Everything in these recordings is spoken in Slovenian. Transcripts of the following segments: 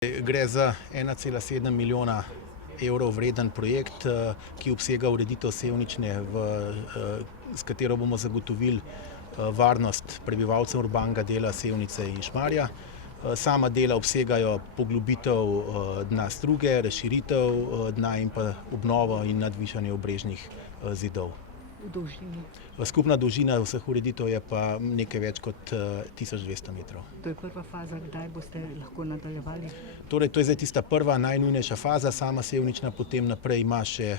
Gre za 1,7 milijona evrov vreden projekt, ki obsega ureditev Sevnične, s katero bomo zagotovili varnost prebivalcev urbanega dela Sevnice in Šmarja. Sama dela obsegajo poglobitev dna struge, razširitev dna in pa obnovo in nadvišanje obrežnih zidov. V dolžini? Skupna dolžina vseh ureditev je pa nekaj več kot 1200 metrov. To je prva faza, kdaj boste lahko nadaljevali? Torej, to je zdaj tista prva, najnujnejša faza, sama Sevnična, potem naprej ima še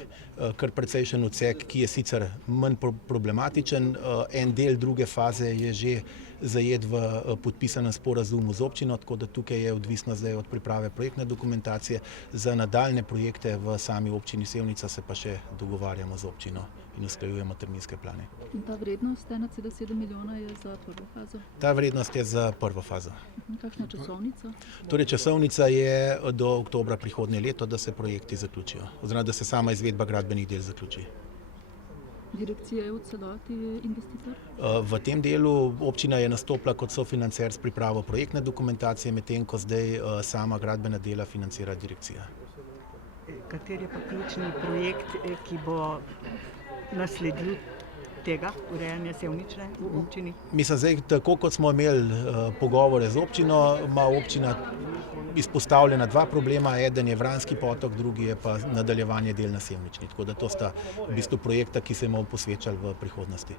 kar precejšen odsek, ki je sicer manj problematičen. En del druge faze je že zajet v podpisanem sporazumu z občino, tako da tukaj je odvisno zdaj od priprave projektne dokumentacije. Za nadaljne projekte v sami občini Sevnica se pa še dogovarjamo z občino in usklajujemo terminske plane. In ta vrednost 1,7 milijona je za prvo fazo? Ta vrednost je za prvo fazo. Kakšna časovnica? Torej, časovnica je do oktobra prihodnje leto, da se projekti zaključijo, oziroma da se sama izvedba gradbenih del zaključi. Direkcija je v celoti investitor? V tem delu občina je nastopila kot sofinancer s pripravo projektne dokumentacije, medtem ko zdaj sama gradbena dela financira direkcija. Kateri je pa ključni projekt, ki bo nasledil tega urejanja Sevnične v občini? Mislim, zdaj, tako kot smo imeli pogovore z občino, ima občina izpostavljena dva problema. Eden je Vranski potok, drugi je pa nadaljevanje del na Sevnični. Tako da to sta v bistvu projekta, ki se jim bomo posvečali v prihodnosti.